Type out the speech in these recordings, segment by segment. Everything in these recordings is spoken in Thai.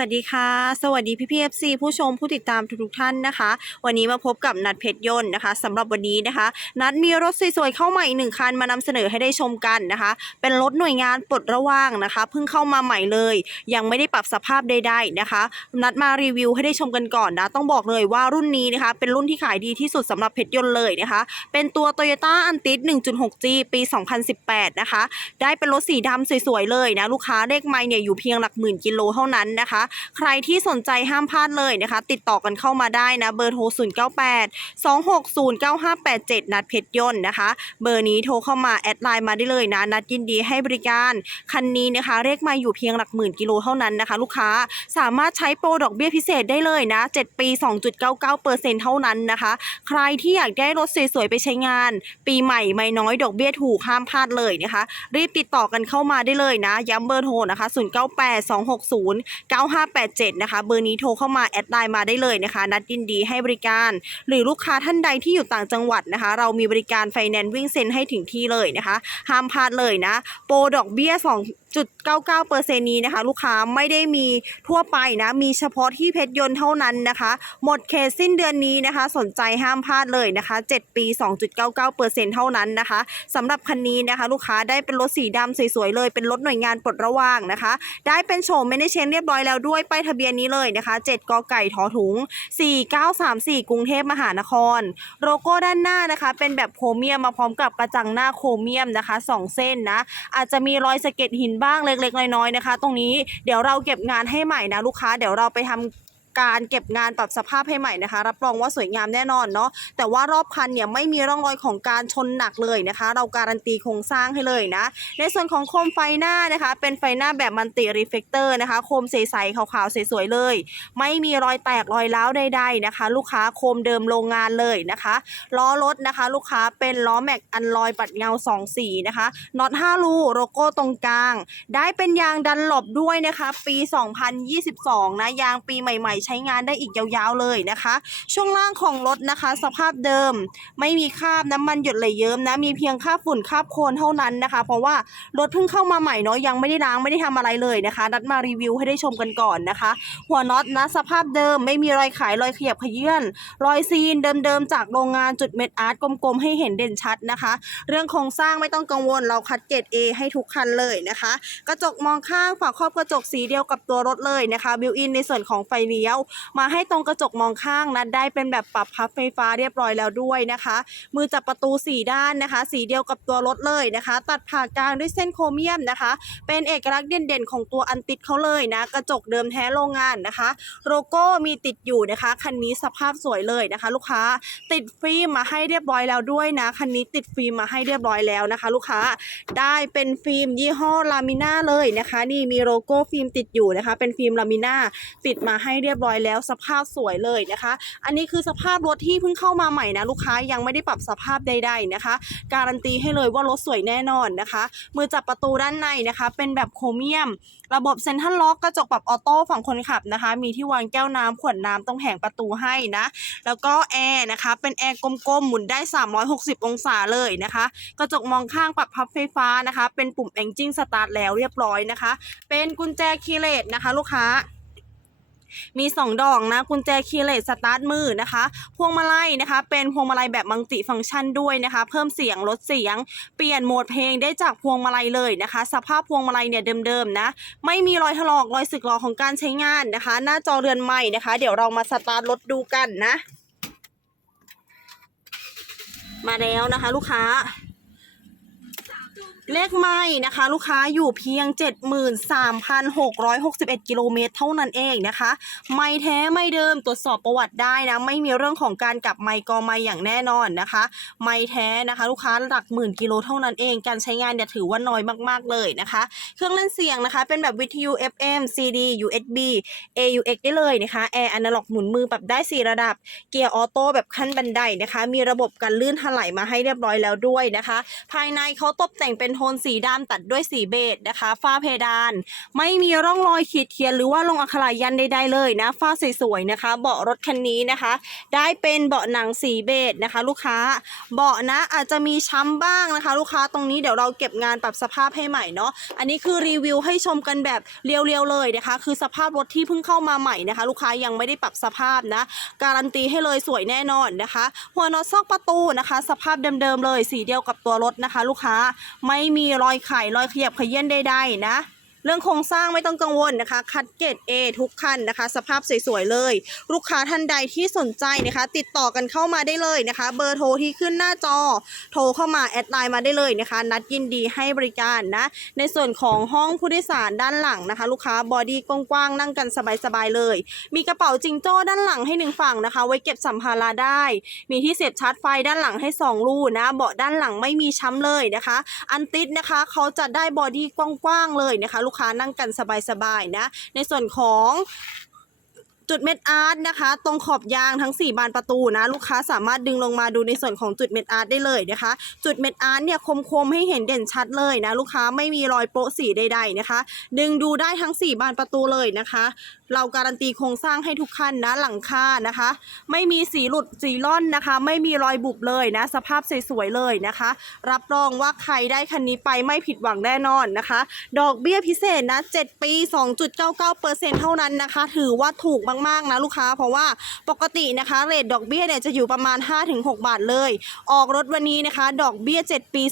สวัสดีค่ะ สวัสดีพี่พีเอฟซีผู้ชมผู้ติดตามทุกๆท่านนะคะ วันนี้มาพบกับนัดเพชรยนต์นะคะสำหรับวันนี้นะคะ นัดมีรถสวยๆเข้ามาอีกหนึ่งคันมานำเสนอให้ได้ชมกันนะคะ เป็นรถหน่วยงานปลดระว่างนะคะ เพิ่งเข้ามาใหม่เลย ยังไม่ได้ปรับสภาพใดๆนะคะ นัดมารีวิวให้ได้ชมกันก่อนนะ ต้องบอกเลยว่ารุ่นนี้นะคะ เป็นรุ่นที่ขายดีที่สุดสำหรับเพชรยนต์เลยนะคะ เป็นตัว Toyota a n t i s 1.6G ปี 2018 นะคะ ได้เป็นรถสีดำสวยๆเลยนะลูกค้าเลขไม่เนี่ยอยู่เพียงหลักหมื่นกิโลเท่านั้นนะคะใครที่สนใจห้ามพลาดเลยนะคะ ติดต่อกันเข้ามาได้นะ เบอร์โทร 0 9 8 2 6 0 9 5 8 7 นัดเพชรยนต์นะคะ เบอร์นี้โทรเข้ามาแอดไลน์มาได้เลยนะ นัดยินดีให้บริการคันนี้นะคะเลขไม่อยู่เพียงหลักหมื่นกิโลเท่านั้นนะคะ ลูกค้าสามารถใช้โปรดอกเบี้ยพิเศษได้เลยนะ 7 ปี 2.99%เท่านั้นนะคะ ใครที่อยากได้รถสวยๆไปใช้งาน ปีใหม่ไม่น้อยดอกเบี้ยถูกห้ามพลาดเลยนะคะ รีบติดต่อกันเข้ามาได้เลยนะ ย้ำเบอร์โทรนะคะ 098260 9587 นะคะ เบอร์นี้โทรเข้ามาแอดไลน์มาได้เลยนะคะ นัดยินดีให้บริการ หรือลูกค้าท่านใดที่อยู่ต่างจังหวัดนะคะ เรามีบริการไฟแนนซ์วิ่งเซ็นให้ถึงที่เลยนะคะ ห้ามพลาดเลยนะ โปรดอกเบี้ย2.99%นี้นะคะ ลูกค้าไม่ได้มีทั่วไปนะ มีเฉพาะที่เพชรยนต์เท่านั้นนะคะ หมดเขตสิ้นเดือนนี้นะคะ สนใจห้ามพลาดเลยนะคะ 7 ปี 2.99%เท่านั้นนะคะสำหรับคันนี้นะคะ ลูกค้าได้เป็นรถสีดำสวยๆเลย เป็นรถหน่วยงานปลดระว่างนะคะ ได้เป็นโฉมไม่ได้เชนเรียบร้อยแล้วด้วยป้ายทะเบียนนี้เลยนะคะ 7กไก่ถอถุง 4934 กรุงเทพมหานคร โลโก้ด้านหน้านะคะ เป็นแบบโครเมียมมาพร้อมกับกระจังหน้าโครเมียมนะคะ 2 เส้นนะอาจจะมีรอยสะเก็ดหินบ้างเล็กๆน้อยๆนะคะ ตรงนี้เดี๋ยวเราเก็บงานให้ใหม่นะลูกค้าเดี๋ยวเราไปทำ การเก็บงานปรับสภาพให้ใหม่นะคะ รับรองว่าสวยงามแน่นอนเนาะแต่ว่ารอบคันเนี่ยไม่มีร่องรอยของการชนหนักเลยนะคะ เราการันตีโครงสร้างให้เลยนะ ในส่วนของโคมไฟหน้านะคะ เป็นไฟหน้าแบบมันติรีเฟกเตอร์นะคะ โคมใสๆขาวๆสวยๆเลย ไม่มีรอยแตกรอยร้าวใดๆนะคะ ลูกค้าโคมเดิมโรงงานเลยนะคะล้อรถนะคะ ลูกค้าเป็นล้อแม็กอันลอยปัดเงา2สีนะคะน็อต5รูโลโก้ตรงกลาง ได้เป็นยางดันหลบด้วยนะคะ ปี 2022 นะ ยางปีใหม่ ๆใช้งานได้อีกยาวๆเลยนะคะ ช่วงล่างของรถนะคะ สภาพเดิม ไม่มีคราบน้ำมันหยดไหลเยิ้มนะ มีเพียงคราบฝุ่นคราบโคลนเท่านั้นนะคะ เพราะว่ารถเพิ่งเข้ามาใหม่เนาะยังไม่ได้ล้างไม่ได้ทำอะไรเลยนะคะ นัดมารีวิวให้ได้ชมกันก่อนนะคะ หัวน็อตนะสภาพเดิมไม่มีรอยขายรอยขยับขยื่นรอยซีนเดิมๆจากโรงงานจุดเม็ดอาร์ตกลมๆให้เห็นเด่นชัดนะคะ เรื่องโครงสร้างไม่ต้องกังวลเราคัดเกรด A ให้ทุกคันเลยนะคะ กระจกมองข้างฝาครอบกระจกสีเดียวกับตัวรถเลยนะคะบิวอินในส่วนของไฟเลี้ยวมาให้ตรงกระจกมองข้างนะได้เป็นแบบปรับพับไฟฟ้าเรียบร้อยแล้วด้วยนะคะ มือจับประตูสีด้านนะคะ สีเดียวกับตัวรถเลยนะคะ ตัดผ่ากลางด้วยเส้นโครเมียมนะคะ เป็นเอกลักษณ์เด่นๆ ของตัวอันติดเขาเลยนะ กระจกเดิมแท้โรงงานนะคะ โลโก้มีติดอยู่นะคะ คันนี้สภาพสวยเลยนะคะ ลูกค้าติดฟิล์มมาให้เรียบร้อยแล้วด้วยนะ คันนี้ติดฟิล์มมาให้เรียบร้อยแล้วนะคะ ลูกค้าได้เป็นฟิล์มยี่ห้อลามิน่าเลยนะคะ นี่มีโลโก้ฟิล์มติดอยู่นะคะ เป็นฟิล์มลามิน่าติดมาให้เรียบร้อยแล้วสภาพสวยเลยนะคะ อันนี้คือสภาพรถที่เพิ่งเข้ามาใหม่นะลูกค้ายังไม่ได้ปรับสภาพใด ๆนะคะ การันตีให้เลยว่ารถสวยแน่นอนนะคะ มือจับประตูด้านในนะคะ เป็นแบบโครเมียม ระบบเซ็นทรัลล็อกกระจกปรับออโต้ฝั่งคนขับนะคะ มีที่วางแก้วน้ำขวดน้ำตรงแผงประตูให้นะ แล้วก็แอร์นะคะเป็นแอร์กลมๆหมุนได้ 360 องศาเลยนะคะ กระจกมองข้างปรับพับไฟฟ้านะคะ เป็นปุ่ม Engine Start แล้วเรียบร้อยนะคะ เป็นกุญแจคีย์เลสนะคะ ลูกค้า มี 2 ดอกนะกุญแจคีย์เลสสตาร์ทมือนะคะ พวงมาลัยนะคะ เป็นพวงมาลัยแบบมัลติฟังก์ชันด้วยนะคะ เพิ่มเสียงลดเสียง เปลี่ยนโหมดเพลงได้จากพวงมาลัยเลยนะคะ สภาพพวงมาลัยเนี่ยเดิมๆนะ ไม่มีรอยถลอกรอยสึกหรอของการใช้งานนะคะ หน้าจอเรือนใหม่นะคะ เดี๋ยวเรามาสตาร์ทรถดูกันนะ มาแล้วนะคะ ลูกค้า เลขไม่นะคะ ลูกค้าอยู่เพียง 73,661 กิโลเมตรเท่านั้นเองนะคะ ไม่แท้ไม่เดิมตรวจสอบประวัติได้นะไม่มีเรื่องของการกลับไมค์กอไมค์อย่างแน่นอนนะคะ ไม่แท้นะคะ ลูกค้าหลักหมื่นกิโลเท่านั้นเอง การใช้งานเนี่ยถือว่าน้อยมากๆเลยนะคะ เครื่องเล่นเสียงนะคะ เป็นแบบวิทยุ FM CD USB AUX ได้เลยนะคะแอร์อนาล็อกหมุนมือปรับได้ 4 ระดับ เกียร์ออโต้แบบขั้นบันไดนะคะ มีระบบการลื่นถลายมาให้เรียบร้อยแล้วด้วยนะคะ ภายในเขาตกแต่งเป็นโทนสีดำตัดด้วยสีเบจนะคะ ฝ้าเพดาน ไม่มีร่องรอยขีดเขียนหรือว่าลงอักขรยันใดๆเลยนะ ฝ้าสวยๆนะคะ เบาะรถคันนี้นะคะ ได้เป็นเบาะหนังสีเบจนะคะ ลูกค้า เบาะนะอาจจะมีช้ำบ้างนะคะ ลูกค้าตรงนี้เดี๋ยวเราเก็บงานปรับสภาพให้ใหม่เนาะ อันนี้คือรีวิวให้ชมกันแบบเรียวๆเลยนะคะ คือสภาพรถที่เพิ่งเข้ามาใหม่นะคะ ลูกค้ายังไม่ได้ปรับสภาพนะ การันตีให้เลยสวยแน่นอนนะคะ หัวน็อตซอกประตูนะคะ สภาพเดิมๆเลย สีเดียวกับตัวรถนะคะ ลูกค้าไม่มีรอยไข่รอยขยับขยื่นใดๆนะ รื่องโครงสร้างไม่ต้องกังวลนะคะ คัดเกรด A ทุกคันนะคะ สภาพสวยๆเลย ลูกค้าท่านใดที่สนใจนะคะ ติดต่อกันเข้ามาได้เลยนะคะ เบอร์โทรที่ขึ้นหน้าจอ โทรเข้ามาแอดไลน์มาได้เลยนะคะ นัดยินดีให้บริการนะ ในส่วนของห้องผู้โดยสารด้านหลังนะคะ ลูกค้าบอดี้กว้างๆนั่งกันสบายๆเลย มีกระเป๋าจิงโจ้ด้านหลังให้หนึ่งฝั่งนะคะ ไว้เก็บสัมภาระได้ มีที่เสียบชาร์จไฟด้านหลังให้สองรูนะ เบาะด้านหลังไม่มีช้ำเลยนะคะ อันติดนะคะเขาจะได้บอดี้กว้างๆเลยนะคะ ลูกค้านั่งกันสบายๆนะ ในส่วนของจุดเม็ดอาร์ตนะคะ ตรงขอบยางทั้ง 4 บานประตูนะ ลูกค้าสามารถดึงลงมาดูในส่วนของจุดเม็ดอาร์ตได้เลยนะคะ จุดเม็ดอาร์ตเนี่ยคมๆให้เห็นเด่นชัดเลยนะ ลูกค้าไม่มีรอยโป๊ะสีใดๆนะคะ ดึงดูได้ทั้ง 4 บานประตูเลยนะคะ เราการันตีโครงสร้างให้ทุกคันนะหลังคานะคะ ไม่มีสีหลุดสีร่อนนะคะ ไม่มีรอยบุบเลยนะ สภาพสวยๆเลยนะคะ รับรองว่าใครได้คันนี้ไปไม่ผิดหวังแน่นอนนะคะ ดอกเบี้ยพิเศษนะ 7 ปี 2.99%เท่านั้นนะคะ ถือว่าถูกมากๆนะลูกค้า เพราะว่าปกตินะคะเรทดอกเบี้ยเนี่ยจะอยู่ประมาณ 5-6 บาทเลย ออกรถวันนี้นะคะ ดอกเบี้ย 7 ปี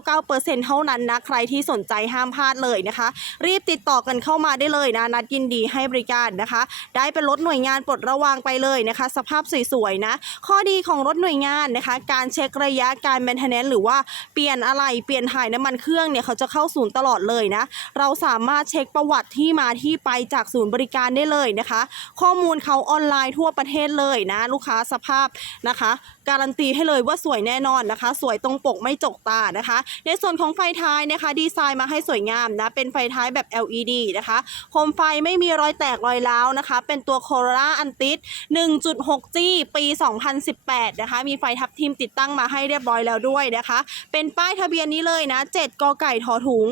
2.99%เท่านั้นนะใครที่สนใจห้ามพลาดเลยนะคะ รีบติดต่อกันเข้ามาได้เลยนะนัดยินดีให้บริการนะคะ ได้เป็นรถหน่วยงานปลดระวางไปเลยนะคะ สภาพสวยๆนะ ข้อดีของรถหน่วยงานนะคะ การเช็คระยะการแมนเทนแนนหรือว่าเปลี่ยนอะไรเปลี่ยนถ่ายน้ำมันเครื่องเนี่ยเขาจะเข้าศูนย์ตลอดเลยนะ เราสามารถเช็คประวัติที่มาที่ไปจากศูนย์บริการได้เลยนะคะ ข้อมูลเขาออนไลน์ทั่วประเทศเลยนะ ลูกค้าสภาพนะคะ การันตีให้เลยว่าสวยแน่นอนนะคะ สวยตรงปกไม่จกตานะคะ ในส่วนของไฟท้ายนะคะ ดีไซน์มาให้สวยงามนะ เป็นไฟท้ายแบบ LED นะคะ โคมไฟไม่มีรอยแตกรอยร้าวนะคะ เป็นตัว Corolla Antis 1.6G ปี 2018 นะคะ มีไฟทับทิมติดตั้งมาให้เรียบร้อยแล้วด้วยนะคะ เป็นป้ายทะเบียนนี้เลยนะ 7 กไก่ทอถุง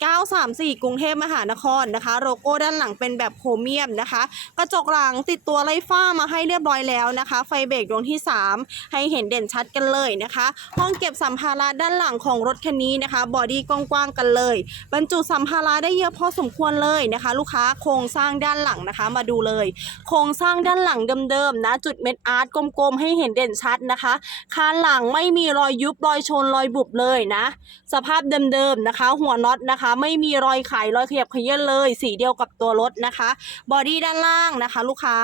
4934 กรุงเทพมหานครนะคะ โลโก้ด้านหลังเป็นแบบโครเมียมนะคะ กระจกหลังติดตัวไล่ฟ้ามาให้เรียบร้อยแล้วนะคะ ไฟเบรกดวงที่ 3ให้เห็นเด่นชัดกันเลยนะคะ ห้องเก็บสัมภาระด้านหลังของรถคันนี้นะคะ บอดี้กว้างๆกันเลย บรรจุสัมภาระได้เยอะพอสมควรเลยนะคะ ลูกค้าโครงสร้างด้านหลังนะคะ มาดูเลย โครงสร้างด้านหลังเดิมๆนะ จุดเม็ดอาร์ตกลมๆให้เห็นเด่นชัดนะคะคานหลังไม่มีรอยยุบรอยชนรอยบุบเลยนะ สภาพเดิมๆนะคะ หัวน็อตนะคะ ไม่มีรอยไขรอยขยับเขยื่นเลย สีเดียวกับตัวรถนะคะ บอดี้ด้านล่างนะคะ ลูกค้า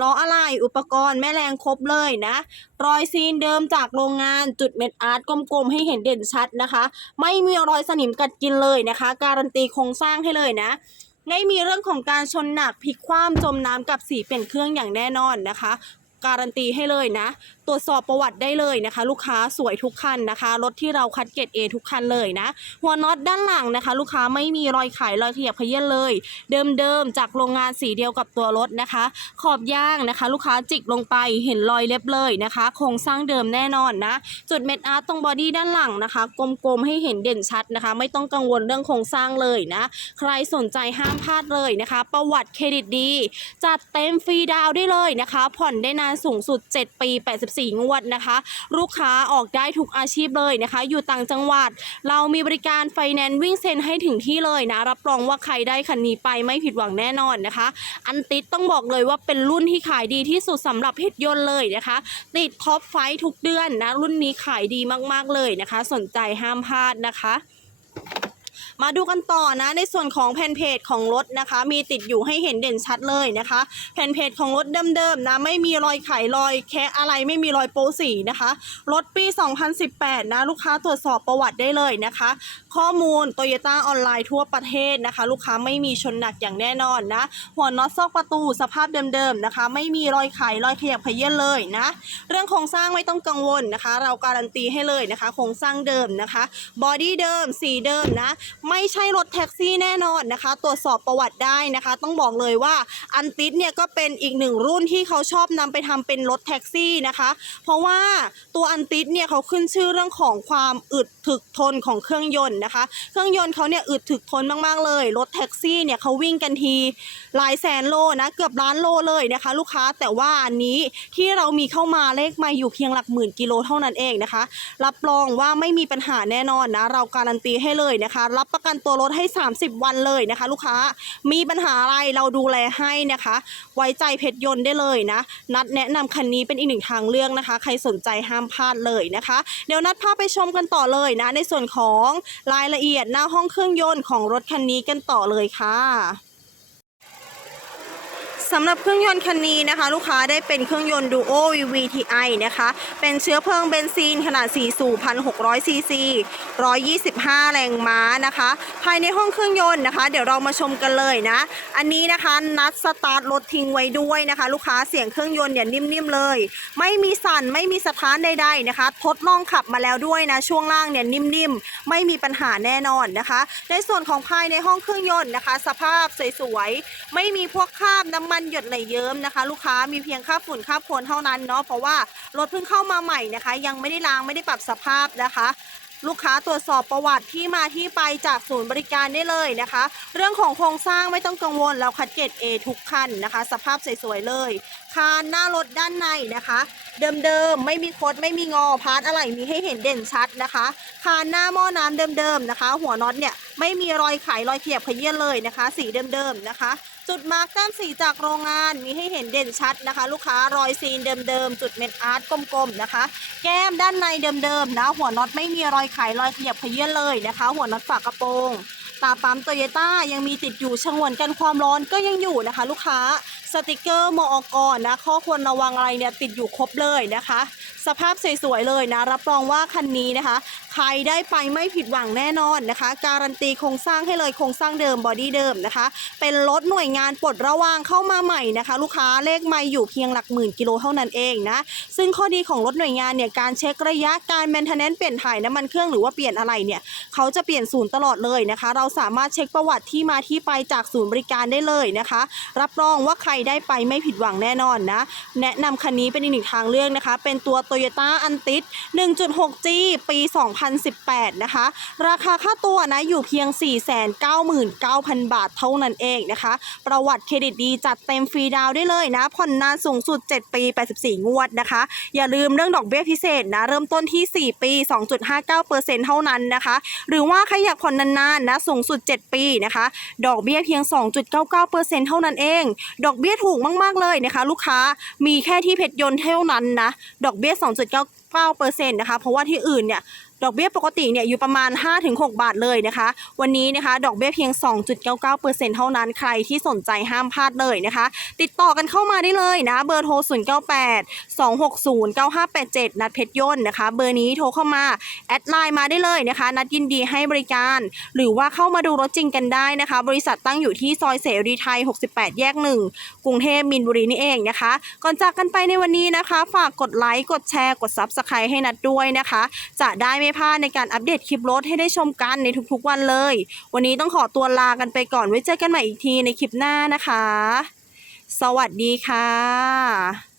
ล้ออะไรอุปกรณ์แม่แรงครบเลยนะ รอยซีนเดิมจากโรงงานจุดเม็ดอาร์ตกลมๆ ให้เห็นเด่นชัดนะคะ ไม่มีรอยสนิมกัดกินเลยนะคะ การันตีโครงสร้างให้เลยนะไม่มีเรื่องของการชนหนักพลิกคว่ำจมน้ำกับสีเปลี่ยนเครื่องอย่างแน่นอนนะคะ การันตีให้เลยนะ ตรวจสอบประวัติได้เลยนะคะ ลูกค้าสวยทุกคันนะคะ รถที่เราคัดเกรด A ทุกคันเลยนะ หัวน็อตด้านหลังนะคะ ลูกค้าไม่มีรอยไขรอยขยับขยื่นเลย เดิมๆจากโรงงานสีเดียวกับตัวรถนะคะ ขอบย่างนะคะ ลูกค้าจิกลงไปเห็นรอยเล็บเลยนะคะ โครงสร้างเดิมแน่นอนนะ จุดเม็ดอาร์ตตรงบอดี้ด้านหลังนะคะ กลมๆให้เห็นเด่นชัดนะคะ ไม่ต้องกังวลเรื่องโครงสร้างเลยนะ ใครสนใจห้ามพลาดเลยนะคะ ประวัติเครดิตดี จัดเต็มฟรีดาวได้เลยนะคะ ผ่อนได้นานสูงสุด 7 ปี 84 งวดนะคะ ลูกค้าออกได้ทุกอาชีพเลยนะคะ อยู่ต่างจังหวัด เรามีบริการไฟแนนซ์วิ่งเซ็นให้ถึงที่เลยนะ รับรองว่าใครได้คันนี้ไปไม่ผิดหวังแน่นอนนะคะ อันติดต้องบอกเลยว่าเป็นรุ่นที่ขายดีที่สุดสำหรับเพชรยนต์เลยนะคะ ติดท็อปไฟว์ทุกเดือนนะ รุ่นนี้ขายดีมากๆเลยนะคะ สนใจห้ามพลาดนะคะ มาดูกันต่อนะในส่วนของแผ่นเพจของรถนะคะ มีติดอยู่ให้เห็นเด่นชัดเลยนะคะ แผ่นเพจของรถเดิมๆนะไม่มีรอยไขรอยแคะอะไรไม่มีรอยโป๊สีนะคะรถปี 2018 นะลูกค้าตรวจสอบประวัติได้เลยนะคะ ข้อมูลโตโยต้าออนไลน์ทั่วประเทศนะคะ ลูกค้าไม่มีชนหนักอย่างแน่นอนนะ หัวน็อตซอกประตูสภาพเดิมๆนะคะ ไม่มีรอยไขรอยขยับขยื่นเลยนะเรื่องโครงสร้างไม่ต้องกังวลนะคะ เราการันตีให้เลยนะคะโครงสร้างเดิมนะคะบอดี้เดิมสีเดิมนะไม่ใช่รถแท็กซี่แน่นอนนะคะ ตรวจสอบประวัติได้นะคะ ต้องบอกเลยว่าอันติสเนี่ยก็เป็นอีกหนึ่งรุ่นที่เขาชอบนำไปทำเป็นรถแท็กซี่นะคะ เพราะว่าตัวอันติสเนี่ยเขาขึ้นชื่อเรื่องของความอึดถึกทนของเครื่องยนต์นะคะ เครื่องยนต์เขาเนี่ยอึดถึกทนมากๆเลย รถแท็กซี่เนี่ยเขาวิ่งกันทีหลายแสนโลนะเกือบล้านโลเลยนะคะ ลูกค้าแต่ว่าอันนี้ที่เรามีเข้ามาเลขมาอยู่เพียงหลักหมื่นกิโลเท่านั้นเองนะคะ รับรองว่าไม่มีปัญหาแน่นอนนะ เราการันตีให้เลยนะคะรับประกันตัวรถให้ 30 วันเลยนะคะ ลูกค้ามีปัญหาอะไรเราดูแลให้นะคะ ไว้ใจเพชรยนต์ได้เลยนะ นัดแนะนำคันนี้เป็นอีกหนึ่งทางเลือกนะคะ ใครสนใจห้ามพลาดเลยนะคะ เดี๋ยวนัดพาไปชมกันต่อเลยนะ ในส่วนของรายละเอียดหน้าห้องเครื่องยนต์ของรถคันนี้กันต่อเลยค่ะ สำหรับเครื่องยนต์คันนี้นะคะ ลูกค้าได้เป็นเครื่องยนต์ Duo VVTi นะคะ เป็นเชื้อเพลิงเบนซินขนาด 4 สูบ1,600 ซีซี 125 แรงม้านะคะ ภายในห้องเครื่องยนต์นะคะ เดี๋ยวเรามาชมกันเลยนะ อันนี้นะคะนัดสตาร์ทรถทิ้งไว้ด้วยนะคะ ลูกค้าเสียงเครื่องยนต์เนี่ยนิ่มๆเลย ไม่มีสั่นไม่มีสะท้านใดๆนะคะทดลองขับมาแล้วด้วยนะช่วงล่างเนี่ยนิ่มๆ ไม่มีปัญหาแน่นอนนะคะ ในส่วนของภายในห้องเครื่องยนต์นะคะ สภาพสวยๆไม่มีพวกคราบน้ำมันหยดไหลเยิ้มนะคะ ลูกค้ามีเพียงค่าฝุ่นค่าโคลนเท่านั้นเนาะเพราะว่ารถเพิ่งเข้ามาใหม่นะคะ ยังไม่ได้ล้างไม่ได้ปรับสภาพนะคะลูกค้าตรวจสอบประวัติที่มาที่ไปจากศูนย์บริการได้เลยนะคะ เรื่องของโครงสร้างไม่ต้องกังวลเราคัดเกรด A ทุกคันนะคะ สภาพสวยๆเลย คานหน้ารถด้านในนะคะ เดิมๆ ไม่มีคดไม่มีงอพาร์ทอะไรมีให้เห็นเด่นชัดนะคะ คานหน้าหม้อน้ำเดิมๆนะคะ หัวน็อตเนี่ยไม่มีรอยไขรอยเขียบขยี้เลยนะคะ สีเดิมๆนะคะ จุดมาร์กแต้มสีจากโรงงานมีให้เห็นเด่นชัดนะคะ ลูกค้ารอยซีนเดิมๆ จุดเม็ดอาร์ตกลมๆนะคะ แก้มด้านในเดิมๆนะ หัวน็อตไม่มีรอยไขรอยเขียบขยื่นเลยนะคะ หัวน็อตฝากระโปรง ตาปั๊มโตโยต้ายังมีติดอยู่ชงวนกันความร้อนก็ยังอยู่นะคะ ลูกค้าสติกเกอร์มอกนะข้อควรระวังอะไรเนี่ยติดอยู่ครบเลยนะคะ สภาพสวยๆเลยนะ รับรองว่าคันนี้นะคะ ใครได้ไปไม่ผิดหวังแน่นอนนะคะ การันตีโครงสร้างให้เลยโครงสร้างเดิมบอดี้เดิมนะคะ เป็นรถหน่วยงานปลดระวางเข้ามาใหม่นะคะ ลูกค้าเลขไม่อยู่เพียงหลักหมื่นกิโลเท่านั้นเองนะซึ่งข้อดีของรถหน่วยงานเนี่ยการเช็คระยะการแมนเทนแนนเปลี่ยนถ่ายน้ำมันเครื่องหรือว่าเปลี่ยนอะไรเนี่ยเขาจะเปลี่ยนศูนย์ตลอดเลยนะคะ เราสามารถเช็คประวัติที่มาที่ไปจากศูนย์บริการได้เลยนะคะ รับรองว่าใครได้ไปไม่ผิดหวังแน่นอนนะ แนะนำคันนี้เป็นอีกหนึ่งทางเลือกนะคะ เป็นตัว Toyota a n t i s 1.6G ปี 2018 นะคะ ราคาค่าตัวนะอยู่เพียง 499,000 บาทเท่านั้นเองนะคะ ประวัติเครดิตดีจัดเต็มฟรีดาวได้เลยนะ ผ่อนนานสูงสุด 7 ปี 84 งวดนะคะ อย่าลืมเรื่องดอกเบี้ยพิเศษนะ เริ่มต้นที่ 4 ปี 2.59%เท่านั้นนะคะ หรือว่าใครอยากผ่อนนานๆนะสูงสุด 7 ปีนะคะ ดอกเบี้ยเพียง 2.99%เท่านั้นเอง ดอกเบี้ยถูกมาก ๆ เลยนะคะ ลูกค้ามีแค่ที่เพชรยนต์เท่านั้นนะ ดอกเบี้ย 9%นะคะเพราะว่าที่อื่นเนี่ยดอกเบี้ยปกติเนี่ยอยู่ประมาณ 5-6 บาทเลยนะคะ วันนี้นะคะ ดอกเบี้ยเพียง 2.99%เท่านั้นใครที่สนใจห้ามพลาดเลยนะคะ ติดต่อกันเข้ามาได้เลยนะ เบอร์โทร 098 260 9587 นัดเพชรยนต์นะคะ เบอร์นี้โทรเข้ามา แอดไลน์มาได้เลยนะคะ นัดยินดีให้บริการ หรือว่าเข้ามาดูรถจริงกันได้นะคะ บริษัทตั้งอยู่ที่ซอยเสรีไทย 68 แยก 1 กรุงเทพมินบุรีนี่เองนะคะ ก่อนจากกันไปในวันนี้นะคะ ฝากกดไลค์กดแชร์กด Subscribe ให้นัดด้วยนะคะ จะได้ไม่พลาดในการอัปเดตคลิปรถให้ได้ชมกันในทุกๆวันเลย วันนี้ต้องขอตัวลากันไปก่อนไว้เจอกันใหม่อีกทีในคลิปหน้านะคะ สวัสดีค่ะ